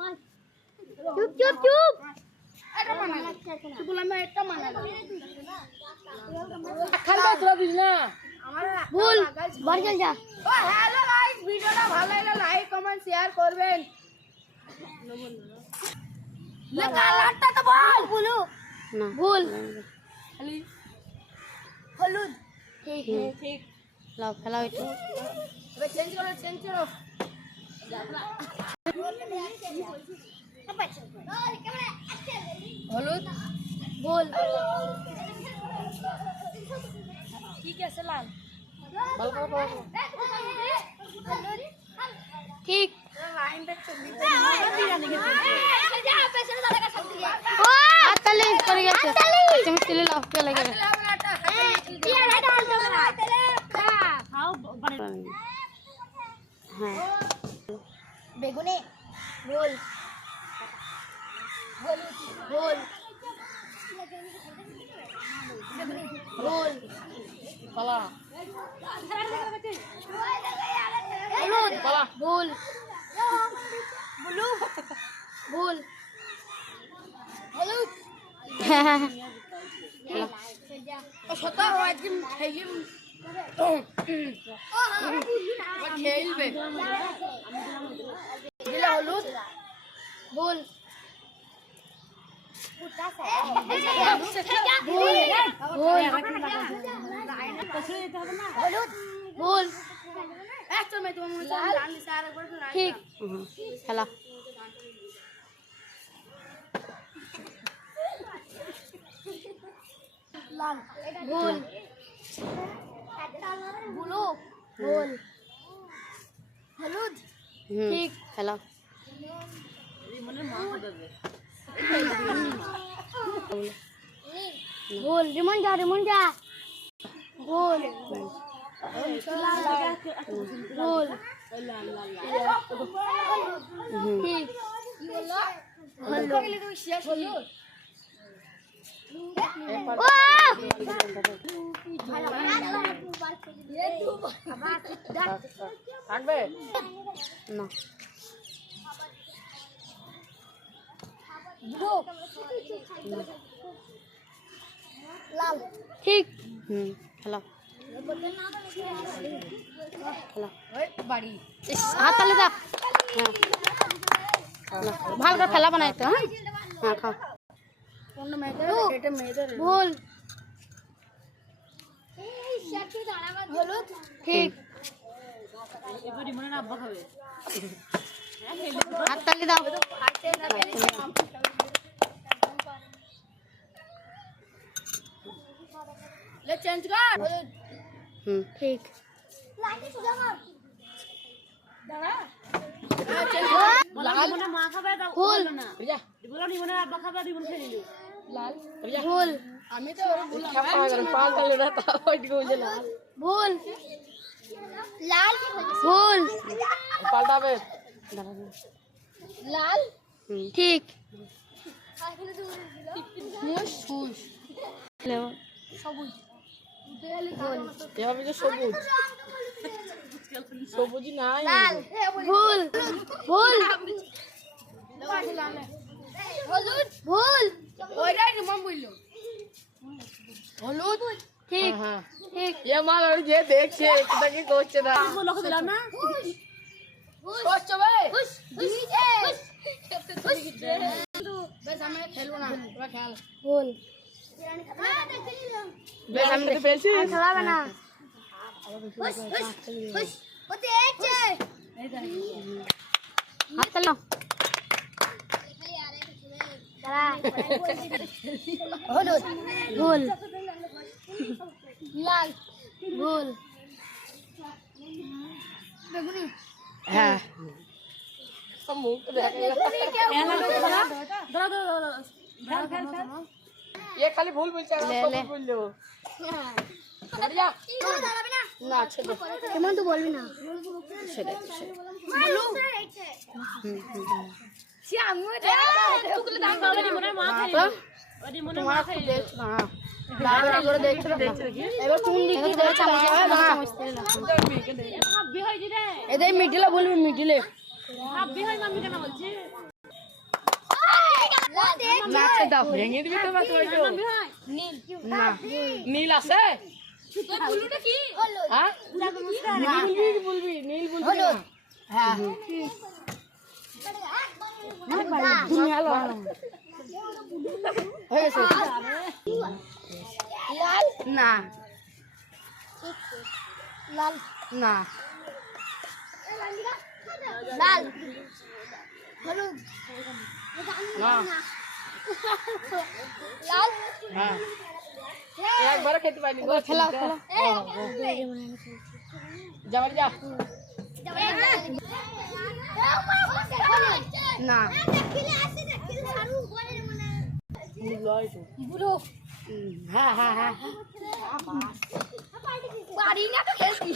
চুপ চুপ চুপ ভুল বাড়ি চল যা। হ্যালো গাইস, ভিডিওটা ভালো লাগলে লাইক কমেন্ট শেয়ার করবেন। কালারটা তো বল। বলো না ভুল হলুদ। ঠিক ঠিক লাও খেলাও একটু এবার চেঞ্জ করো হলুদ ভুল ঠিক আছে লাল ঠিক হাততালি করে গেছে চামচ তুলে লাও কে লাগে হ্যাঁ বেগুনি ভুল ভুল ভুল কলা হলুদ ভুল ব্লু ভুল হলুদ ও সতা হয় একদম খেলবে দিলে হলুদ ভুল ভুল ঠিক খেলা ভুল ব্লু ভুল হলুদ ঠিক খেলা ভুল রিমন যা ভুল ভুল ঠিক থাকবে না লাল ঠিক খেলা খেলা বাড়ি হাত তালে দাও হ্যাঁ ভালো করে খেলা বানাইতে হ্যাঁ হ্যাঁ খাও অন্য মেয়েদের এটা মেয়েদের ভুল হলুদ ঠিক হাত তালি দাও ले चेंज कर ठीक ভুল ভুল আমি তো পাল্টালে না তা ওইদিকে বুঝে লাল ভুল লাল ভুল পাল্টাবে লাল ঠিক মুশ মুশ সবুজ এভাবে যে সবুজ নাই ভুল ভুল হলুদ ভুল ওইটাই মন বললো হলুদ ঠিক ঠিক ये माल और ये देखिए एकदा की कोच ना লোক দিলাম না कोच भाई डीजे बस हमें खेलबो ना তোরা খেল ভুল बस हम तो फेलছি খেলাবে না ওতে আছে হাত তালো হলুদ ভুল লাল ভুল বেগুনি হ্যাঁ सब मुंह पे देखेगा ये खाली भूल बोल ले, ले। बोल लो बढ़िया ना ছেড়ে কেমন তো বলবি না ছেড়ে ব্লু সে আঙুলে টুকলে দাম পাবে নি মনে মা খাইলো ওদি মনে মা খাইলো দেখছ না দাদা করে দেখছ না এবার কোন দিকে দেবে চামচ চামচ তেল হাব্বি হই রে এদের মিডিলে বলবি মিডিলে হাব্বি হই মাম্মি কেন বলছি না আছে দাও ভেঙে দিবি তো বা তুই তো নীল না নীল আছে তুই ব্লুটা কি হ্যাঁ না বলবি নীল বলবি হলুদ হ্যাঁ হয়ে গেছে লাল না লাল না লাল হলুদ না লাল হ্যাঁ একবার খেতে পাইনি খেলা খেলা যাবার যা না লয় তো বুড়ো হ্যাঁ হ্যাঁ হ্যাঁ বাড়ি না তো খেলছি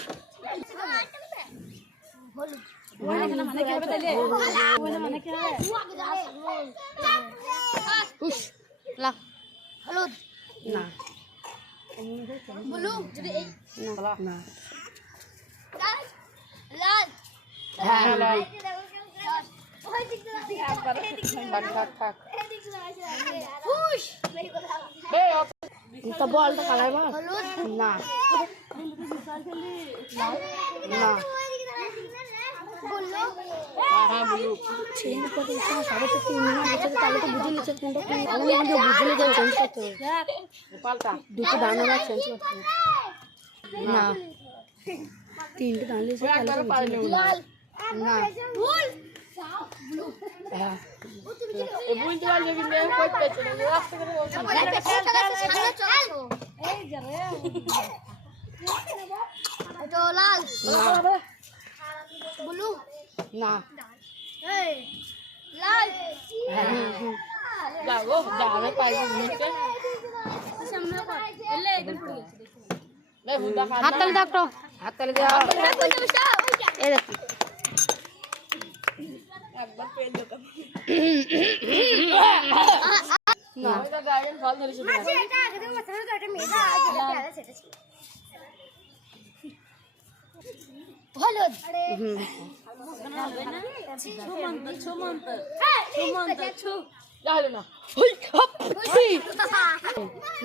হলুদ না ব্লু না লাল হ্যাঁ লয় থাক থাক থাক তো বলটা কালার বল হলুদ না না হ্যাঁ ব্লু চেঞ্জ করতে সবাই তো তিন মিনিট আছে তাহলে তো বুঝে নিচ্ছে কোনটা আমি কিন্তু বুঝে নিতে চেঞ্জ করতে পাল্টা দুটো দানা চেঞ্জ করতে না তিনটে দানা দিয়েছে তাহলে তো বুঝে নিতে লাল না ফুল হ্যাঁ এই বুঝতে পারলে কিন্তু কইতে চলে রাস্তা করে তো লাল ব্লু না লাল যাও যাবে পাইবি নিতে লে বুদা খা হাত তালি দাও তো হাত তালি দাও এই দেখ একবার পেন দিতাম না ওইটা গায়ের ফল ধরেছে এটা আগে থেকে মাথায় তো একটা মেয়েটা আছে এটা সেটা ছিল হলুদ যা হলো না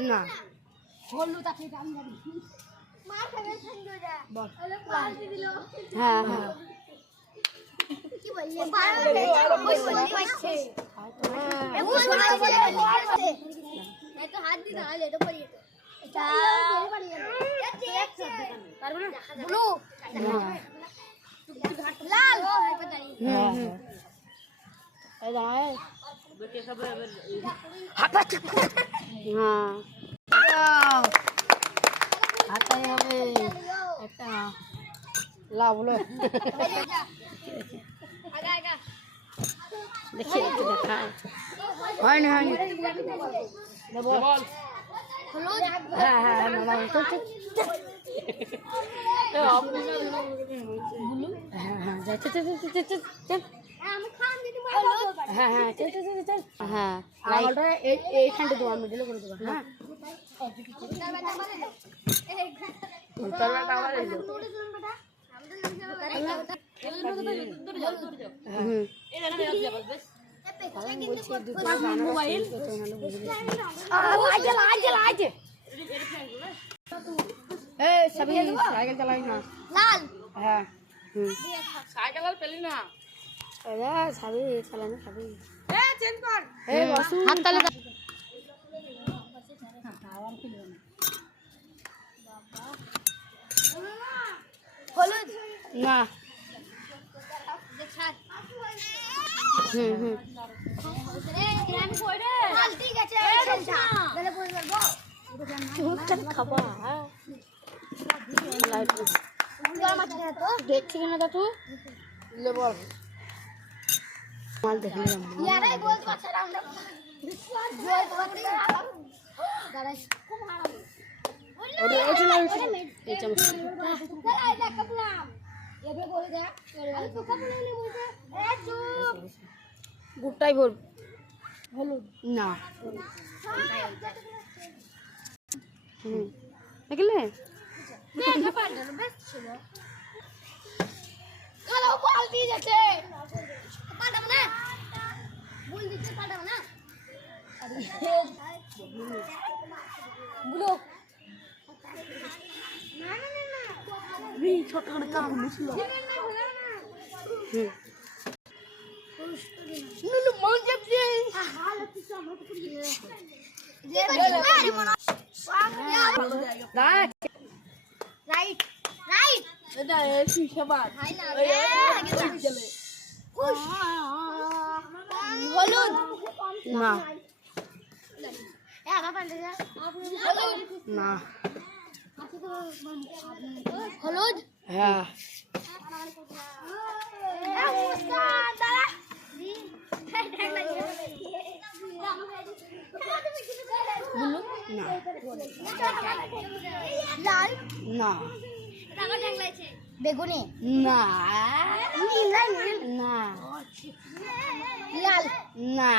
না হলুদ আপনি দাম জানি মার খাবে ঠান্ডা যা বল হ্যাঁ হ্যাঁ কি বললি এই তো হাত দি না এটা পড়ি এটা ব্লু লাল হ্যাঁ এই দাও বেটে সব হ্যাঁ হাতাই হবে একটা লাভ বলো দেখি একটু দেখায় হয়নি হয়নি বল হ্যাঁ হ্যাঁ মামা চল চল তো আপনি হ্যাঁ হ্যাঁ চল চল চল চল চল চল হ্যাঁ হ্যাঁ চল চল চল চল হ্যাঁ লাইটটা এইখানটা দেবো আমি মিডলে করে দেবো হ্যাঁ উত্তর বেটা আবার এলো হুম মোবাইল সবই সাইকেল চালাই না লাল হ্যাঁ হুম সাইকেল আর পেলি না সবই চালানো সবই চেঞ্জ কর হাত তালে হলুদ না হুম হুম খাবা দেখছি কিনা দাদু লে বল মাল দেখে এই চামচ গুটাই ভর হলুদ না হুম দেখলে পাল্টি যাচ্ছে পাল্টাবো না বল দিচ্ছে পাল্টাবো না ছোট করে কামড় ছিল নুনু মন যাচ্ছে রাইট রাইট এটা এসি সবার হলুদ না না হলুদ হ্যাঁ লাল না বেগুনি না না লাল না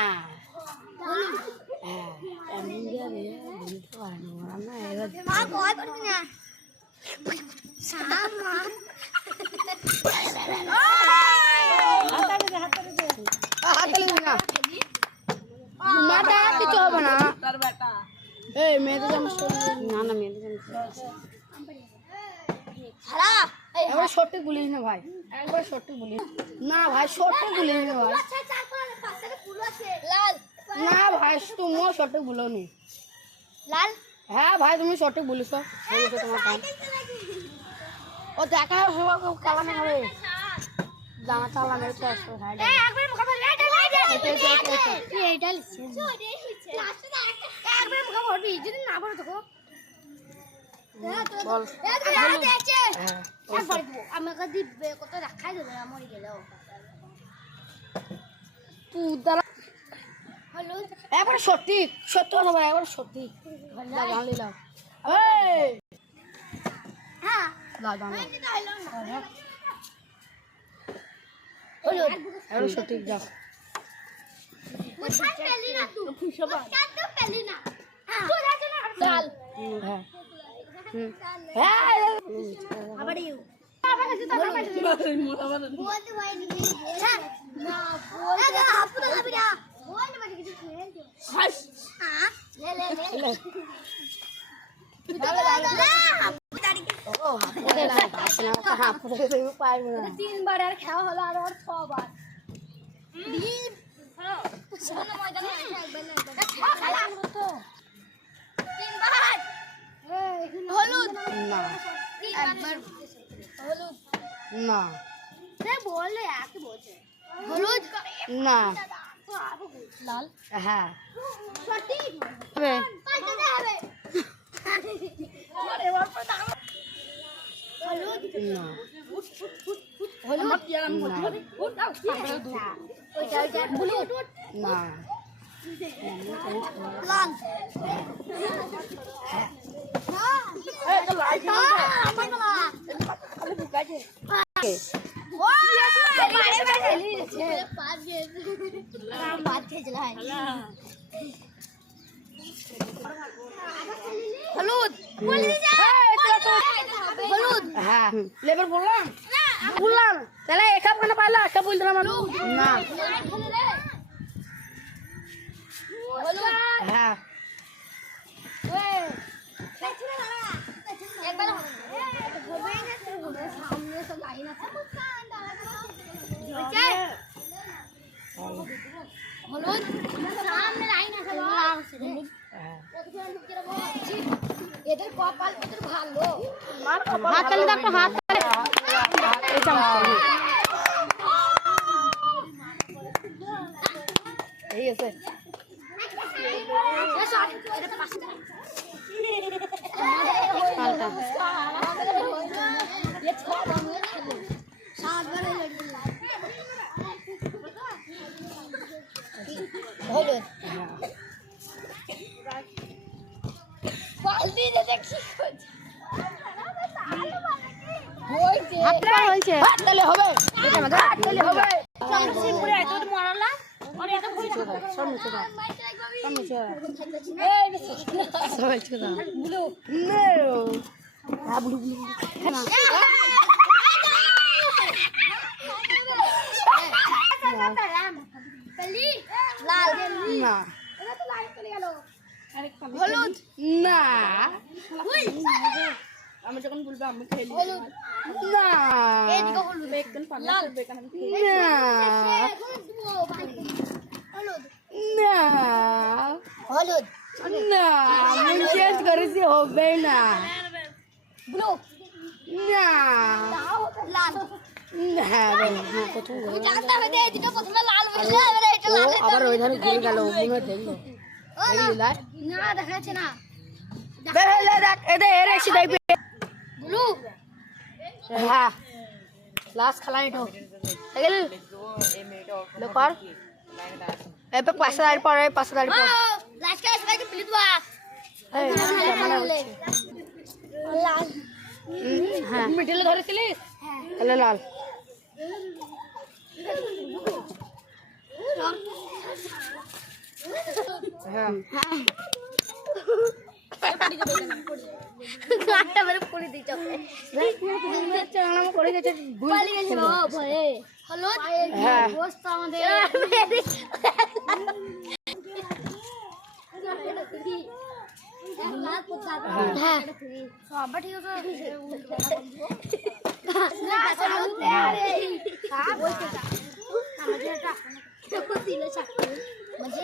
কিছু হবে না তার বেটা এই মেয়েদের না না মেয়েদের একবার শর্টে গুলিস না ভাই একবার শর্টে গুলিস না ভাই শর্টে গুলিস না ভাই লাল না ভাই তুমিও শর্টে গুলো নি লাল হ্যাঁ ভাই তুমি শর্টে গুলিস তোমার কাম ও দেখা কালা না হবে জানা চালা মেরে তো আসো ভাই একবার মুখ ধরে এইটা লিখছি একবার মুখ ভরবি যদি না ভরো তো বল আমাকে দিবে কত রাখাই দেবে মরে গেলেও হলুদ একবার সঠিক সত্য কথা ভাই একবার সঠিক জানলি লাও হ্যাঁ হলুদ একবার সঠিক যাও তিনবার আর খাওয়া হলো আর 6বার হলুদ না একবার হলুদ না বললে একে বলছে হলুদ না লাল হ্যাঁ সঠিক হবে পাল্টাতে হবে হলুদ না হলুদ ব্লু না লাল হলুদ হলুদ হ্যাঁ লেবার বললাম বললাম তাহলে একা কেন পাইলা একা বললাম না হ্যাঁ হলুদ সামনে লাইন আছে এদের কপাল কত ভালো হাত তালে দেখো হাত এটা এই আছে হলুদ বালতি দেখি হয়েছে হাত তালে হবে হাত তালে হবে সিম্পুরে এত মরালা আর এত হইছে সব নিচে দাও সব নিচে এই সবাই ছিল ব্লু নো আ ব্লু ব্লু না লাল না এটা তো লাইট চলে গেল হলুদ না আমি যখন বলবো আমি খেলি হলুদ না এদিকে হলুদ বেকন পাল্লা বেকন না না হলুদ না আমি চেঞ্জ করেছি হবে না ব্লু না লাল হ্যাঁ প্রথম জানতে হবে এদিকে প্রথমে লাল বসে এবারে এটা ও লাল আবার ওই ধারে ঘুরে গেল মনে দেখলো লাল না দেখাচ্ছে না দেখ এদে এর এসে দেখবে ব্লু হ্যাঁ লাস্ট খেলা এটা দেখল লোকার এবে পাঁচটা দাঁড়িয়ে পড়ে পাঁচটা দাঁড়িয়ে পড়ে লাস্ট কাজ ভাই প্লিজ বা এই ক্যামেরা হচ্ছে লাল হ্যাঁ মিডলে ধরেছিলিস তাহলে লাল হ্যাঁ গাটটা মেরে পুরি দিছ চালানো করে গেছে পালি গেছে ও ভয়ে হলুদ হ্যাঁ বস্তা আমাদের হ্যাঁ সব ঠিক আছে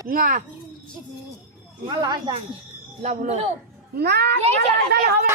না আমার লাস্ট দান লাভ হলো না হবে না